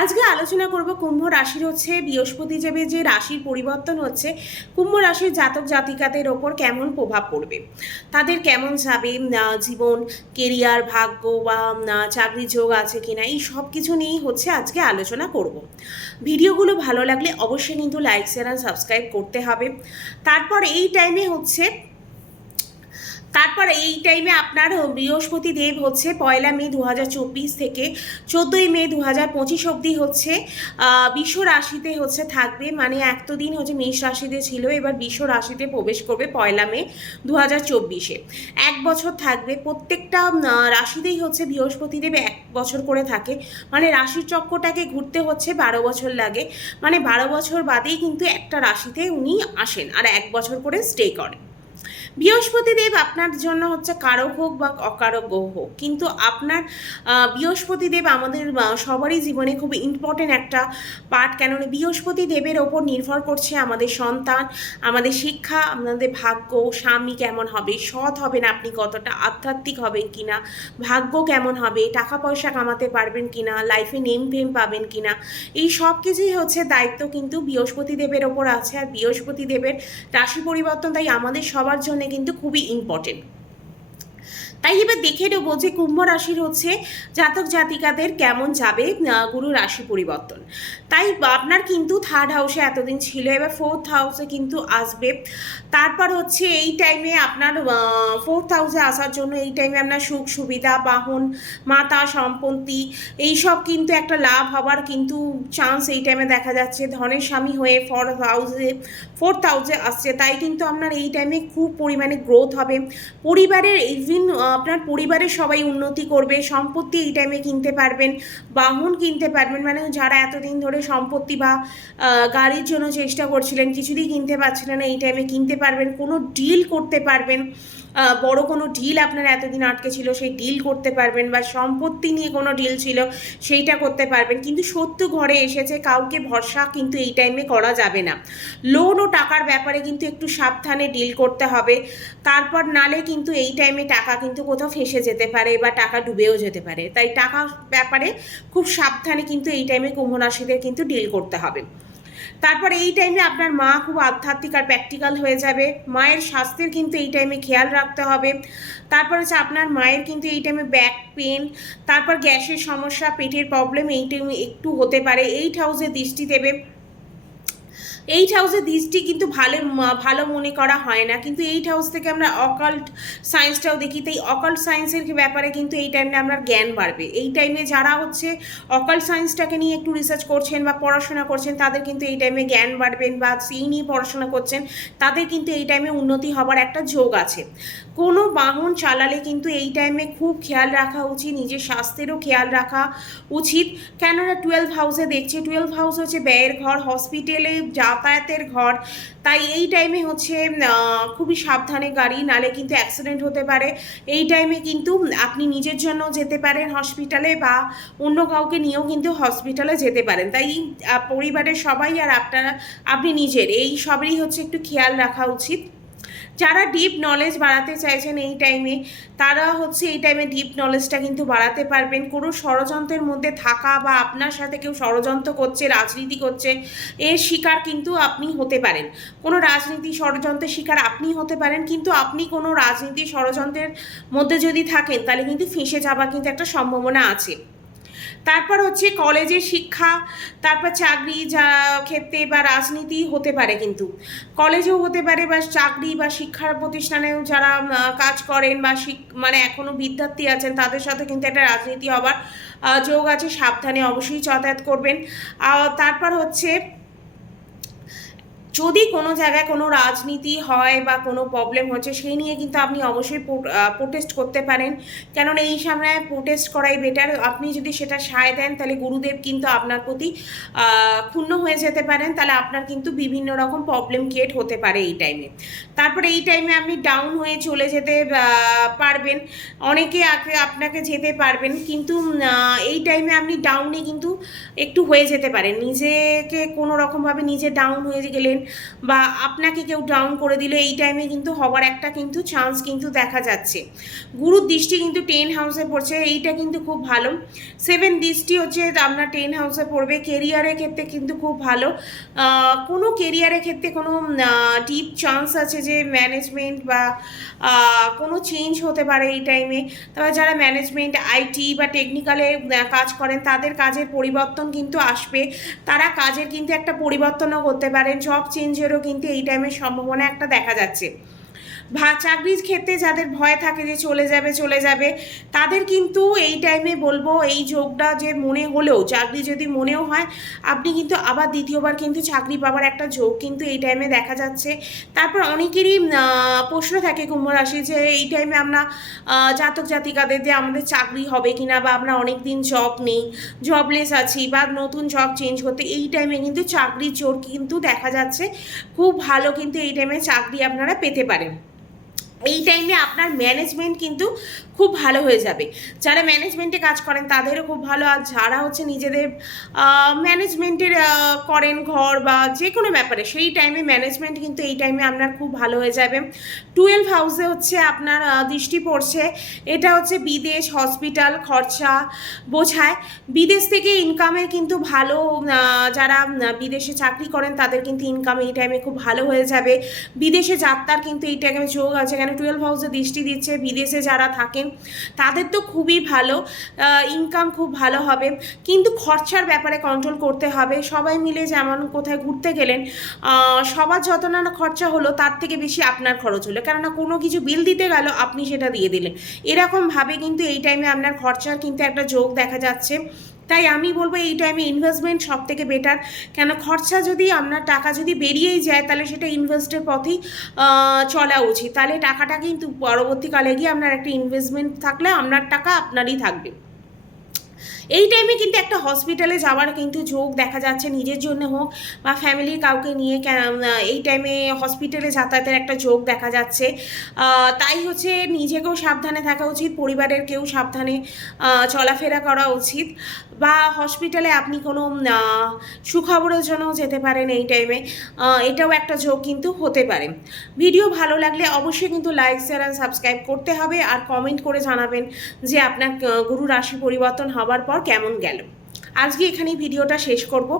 আজকে আলোচনা করব কুম্ভ রাশির হচ্ছে বৃহস্পতি যাবে যে রাশির পরিবর্তন হচ্ছে কুম্ভ রাশির জাতক জাতিকাদের ওপর কেমন প্রভাব পড়বে, তাদের কেমন যাবে জীবন, কেরিয়ার, ভাগ্য বা চাকরির যোগ আছে কিনা, এই সব কিছু নিয়েই হচ্ছে আজকে আলোচনা করব। ভিডিওগুলো ভালো লাগলে অবশ্যই কিন্তু লাইক শেয়ার আর সাবস্ক্রাইব করতে হবে। তারপর এই টাইমে হচ্ছে আপনার বৃহস্পতি দেব হচ্ছে 1 মে 2024 থেকে 14 মে 2025 অবধি হচ্ছে বৃষ রাশিতে হচ্ছে থাকবে। মানে এতদিন হচ্ছে মেষ রাশিতে ছিল, এবার বৃষ রাশিতে প্রবেশ করবে 1 মে 2024-এ। 1 বছর থাকবে। প্রত্যেকটা রাশিতেই হচ্ছে বৃহস্পতি দেব 1 বছর করে থাকে। মানে রাশির চক্রটাকে ঘুরতে হচ্ছে 12 বছর লাগে। মানে 12 বছর বাদেই কিন্তু একটা রাশিতে উনি আসেন আর 1 বছর করে স্টে করেন। বৃহস্পতি দেব আপনার জন্য হচ্ছে কারক হোক বা অকারক গ্রহ হোক, কিন্তু আপনার বৃহস্পতি দেব আমাদের সবারই জীবনে খুব ইম্পর্টেন্ট একটা পার্ট। কেননা বৃহস্পতি দেবের ওপর নির্ভর করছে আমাদের সন্তান, আমাদের শিক্ষা, আমাদের ভাগ্য, স্বামী কেমন হবে, সৎ হবেন আপনি কতটা, আধ্যাত্মিক হবেন কিনা, ভাগ্য কেমন হবে, টাকা পয়সা কামাতে পারবেন কিনা, লাইফে নেম ফেম পাবেন কিনা, এই সব কিছুই হচ্ছে দায়িত্ব কিন্তু বৃহস্পতি দেবের ওপর আছে। আর বৃহস্পতি দেবের রাশি পরিবর্তন তাই আমাদের সবার জন্য কিন্তু খুবই ইম্পর্টেন্ট। তাই এবার দেখে নেবো যে কুম্ভ রাশির হচ্ছে জাতক জাতিকাদের কেমন যাবে গুরু রাশি পরিবর্তন। তাই আপনার কিন্তু 3rd হাউসে এতদিন ছিল, এবার 4th হাউসে কিন্তু আসবে। তারপর হচ্ছে এই টাইমে আপনার 4th হাউসে আসার জন্য এই টাইমে আপনার সুখ সুবিধা, বাহন, মাতা সম্পত্তি, এইসব কিন্তু একটা লাভ হবার কিন্তু চান্স এই টাইমে দেখা যাচ্ছে। ধনের স্বামী হয়ে 4th হাউসে আসছে, তাই কিন্তু আপনার এই টাইমে খুব পরিমাণে গ্রোথ হবে। পরিবারের ইভিন আপনার পরিবারের সবাই উন্নতি করবে। সম্পত্তি এই টাইমে কিনতে পারবেন, বাহন কিনতে পারবেন। মানে যারা এতদিন ধরে সম্পত্তি বা গাড়ির জন্য চেষ্টা করছিলেন, কিছুতেই কিনতে পারছিলেন না, এই টাইমে কিনতে পারবেন। কোনো ডিল করতে পারবেন, বড় কোনো ডিল আপনার এতদিন আটকে ছিল সেই ডিল করতে পারবেন, বা সম্পত্তি নিয়ে কোনো ডিল ছিল সেইটা করতে পারবেন। কিন্তু সত্য ঘরে এসেছে, কাউকে ভরসা কিন্তু এই টাইমে করা যাবে না। লোন ও টাকার ব্যাপারে কিন্তু একটু সাবধানে ডিল করতে হবে। তারপর নালে কিন্তু এই টাইমে টাকা কিন্তু কোথাও ফেঁসে যেতে পারে বা টাকা ডুবেও যেতে পারে। তাই টাকার ব্যাপারে খুব সাবধানে কিন্তু এই টাইমে কুম্ভ রাশিদের কিন্তু ডিল করতে হবে। তারপর এই টাইমে আপনার মা খুব আধ্যাত্মিক আর প্র্যাকটিক্যাল হয়ে যাবে। মায়ের স্বাস্থ্যের কিন্তু এই টাইমে খেয়াল রাখতে হবে। তারপর হচ্ছে আপনার মায়ের কিন্তু এই টাইমে ব্যাক পেন, তারপর গ্যাসের সমস্যা, পেটের প্রবলেম এই টাইমে একটু হতে পারে। 8 হাউসে দৃষ্টি দেবে। 8 হাউসে দৃষ্টি কিন্তু ভালো মনে করা হয় না, কিন্তু 8 হাউস থেকে আমরা অকাল্ট সায়েন্সটাও দেখি। তাই অকাল্ট সায়েন্সের ব্যাপারে কিন্তু এই টাইমে আপনার জ্ঞান বাড়বে। এই টাইমে যারা হচ্ছে অকাল্ট সায়েন্সটাকে নিয়ে একটু রিসার্চ করছেন বা পড়াশোনা করছেন, তাদের কিন্তু এই টাইমে জ্ঞান বাড়বেন, বা সেই নিয়ে পড়াশোনা করছেন তাদের কিন্তু এই টাইমে উন্নতি হবার একটা যোগ আছে। কোনো বাহন চালালে কিন্তু এই টাইমে খুব খেয়াল রাখা উচিত, নিজের স্বাস্থ্যেরও খেয়াল রাখা উচিত। কেননা 12 হাউসে দেখছে, 12 হাউস হচ্ছে ব্যয়ের ঘর, হসপিটালে যাতায়াতের ঘর। তাই এই টাইমে হচ্ছে খুবই সাবধানে গাড়ি, নালে কিন্তু অ্যাক্সিডেন্ট হতে পারে। এই টাইমে কিন্তু আপনি নিজের জন্য যেতে পারেন হসপিটালে, বা অন্য কাউকে নিয়েও কিন্তু হসপিটালে যেতে পারেন। তাই পরিবারের সবাই আর আপনি নিজের এই সবই হচ্ছে একটু খেয়াল রাখা উচিত। যারা ডিপ নলেজ বাড়াতে চাইছেন এই টাইমে, তারা হচ্ছে এই টাইমে ডিপ নলেজটা কিন্তু বাড়াতে পারবেন। কোনো ষড়যন্ত্রের মধ্যে থাকা বা আপনার সাথে কেউ ষড়যন্ত্র করছে, রাজনীতি করছে, এর শিকার কিন্তু আপনি হতে পারেন। কোনো রাজনীতি ষড়যন্ত্রের শিকার আপনি হতে পারেন, কিন্তু আপনি কোনো রাজনীতি ষড়যন্ত্রের মধ্যে যদি থাকেন তাহলে কিন্তু ফেঁসে যাবার কিন্তু একটা সম্ভাবনা আছে। তারপর হচ্ছে কলেজের শিক্ষা, তারপর চাকরি যা ক্ষেত্রে বা রাজনীতি হতে পারে, কিন্তু কলেজেও হতে পারে বা চাকরি বা শিক্ষার প্রতিষ্ঠানেও যারা কাজ করেন বা মানে এখনও বিদ্যার্থী আছেন তাদের সাথে কিন্তু একটা রাজনীতি হবার যোগ আছে। সাবধানে অবশ্যই যাতায়াত করবেন। তারপর হচ্ছে যদি কোনো জায়গায় কোনো রাজনীতি হয় বা কোনো প্রবলেম হচ্ছে সেই নিয়ে কিন্তু আপনি অবশ্যই প্রোটেস্ট করতে পারেন। কেননা এই সময় প্রোটেস্ট করাই বেটার। আপনি যদি সেটা সায় দেন তাহলে গুরুদেব কিন্তু আপনার প্রতি ক্ষুণ্ণ হয়ে যেতে পারেন, তাহলে আপনার কিন্তু বিভিন্ন রকম প্রবলেম ক্রিয়েট হতে পারে এই টাইমে। তারপরে এই টাইমে আপনি ডাউন হয়ে চলে যেতে পারবেন, অনেকে আপনাকে যেতে পারবেন, কিন্তু এই টাইমে আপনি ডাউনে কিন্তু একটু হয়ে যেতে পারেন। নিজেকে কোনো রকমভাবে নিজে ডাউন হয়ে গেলেন, বা আপনাকে কেউ ডাউন করে দিল, এই টাইমে কিন্তু হওয়ার একটা কিন্তু চান্স কিন্তু দেখা যাচ্ছে। গুরুর দৃষ্টি কিন্তু 10 হাউসে পড়ছে, এইটা কিন্তু খুব ভালো। 7 দৃষ্টি হচ্ছে আপনার 10 হাউসে পড়বে। কেরিয়ারের ক্ষেত্রে কিন্তু খুব ভালো, কোনো কেরিয়ারের ক্ষেত্রে কোনো ডিপ চান্স আছে যে ম্যানেজমেন্ট বা কোনো চেঞ্জ হতে পারে এই টাইমে। তবে যারা ম্যানেজমেন্ট, আইটি বা টেকনিক্যালে কাজ করেন তাদের কাজের পরিবর্তন কিন্তু আসবে, তারা কাজের কিন্তু একটা পরিবর্তনও করতে পারেন। জব চেঞ্জেরও কিন্তু এই টাইমে সম্ভাবনা একটা দেখা যাচ্ছে। চাকরির ক্ষেত্রে যাদের ভয় থাকে যে চলে যাবে তাদের কিন্তু এই টাইমে বলবো এই যোগটা যে মনে হলেও, চাকরি যদি মনেও হয়, আপনি কিন্তু আবার দ্বিতীয়বার কিন্তু চাকরি পাওয়ার একটা যোগ কিন্তু এই টাইমে দেখা যাচ্ছে। তারপর অনেকেরই প্রশ্ন থাকে কুম্ভ রাশি যে এই টাইমে আমরা জাতক জাতিকাদের যে আমাদের চাকরি হবে কিনা, বা আমরা অনেক দিন জব নেই, জবলেস আছি, বা নতুন জব চেঞ্জ করতে, এই টাইমে কিন্তু চাকরির জোর কিন্তু দেখা যাচ্ছে। খুব ভালো কিন্তু এই টাইমে চাকরি আপনারা পেতে পারেন। এই টাইমে আপনার ম্যানেজমেন্ট কিন্তু খুব ভালো হয়ে যাবে। যারা ম্যানেজমেন্টে কাজ করেন তাদেরও খুব ভালো, আর যারা হচ্ছে নিজেদের ম্যানেজমেন্টের করেন ঘর বা যে কোনো ব্যাপারে, সেই টাইমে ম্যানেজমেন্ট কিন্তু এই টাইমে আপনার খুব ভালো হয়ে যাবে। 12 হাউসে হচ্ছে আপনার দৃষ্টি পড়ছে, এটা হচ্ছে বিদেশ, হসপিটাল খরচা বোঝায়। বিদেশ থেকে ইনকামের কিন্তু ভালো, যারা বিদেশে চাকরি করেন তাদের কিন্তু ইনকাম এই টাইমে খুব ভালো হয়ে যাবে। বিদেশে যাত্রার কিন্তু এই টাইমে যোগ আছে, 12 হাউসে দৃষ্টি দিচ্ছে। বিদেশে যারা থাকেন তাদের তো খুবই ভালো, ইনকাম খুব ভালো হবে, কিন্তু খরচার ব্যাপারে কন্ট্রোল করতে হবে। সবাই মিলে যেমন কোথায় ঘুরতে গেলেন, সবার যত না খরচা হলো তার থেকে বেশি আপনার খরচ হলো, কেননা কোনো কিছু বিল দিতে গেল আপনি সেটা দিয়ে দিলেন, এরকমভাবে কিন্তু এই টাইমে আপনার খরচার কিন্তু একটা যোগ দেখা যাচ্ছে। তাই আমি বলবো এই টাইমে ইনভেস্টমেন্ট সব থেকে বেটার, কেন খরচা যদি আপনার টাকা যদি বেরিয়েই যায় তাহলে সেটা ইনভেস্টের পথেই চলা উচিত, তাহলে টাকাটা কিন্তু পরবর্তীকালে গিয়ে আপনার একটা ইনভেস্টমেন্ট থাকলে আপনার টাকা আপনারই থাকবে। এই টাইমে কিন্তু একটা হসপিটালে যাওয়ার কিন্তু যোগ দেখা যাচ্ছে, নিজের জন্য হোক বা ফ্যামিলির কাউকে নিয়ে এই টাইমে হসপিটালে যাতায়াতের একটা যোগ দেখা যাচ্ছে। তাই হচ্ছে নিজেকেও সাবধানে থাকা উচিত, পরিবারের কেউ সাবধানে চলাফেরা করা উচিত, বা হসপিটালে আপনি কোনো সুখবরের জন্যও যেতে পারেন এই টাইমে, এটাও একটা যোগ কিন্তু হতে পারে। ভিডিও ভালো লাগলে অবশ্যই কিন্তু লাইক, শেয়ার আর সাবস্ক্রাইব করতে হবে, আর কমেন্ট করে জানাবেন যে আপনার গুরু রাশি পরিবর্তন হওয়ার পর কেমন গেল। আজকে এখানেই ভিডিওটা শেষ করব।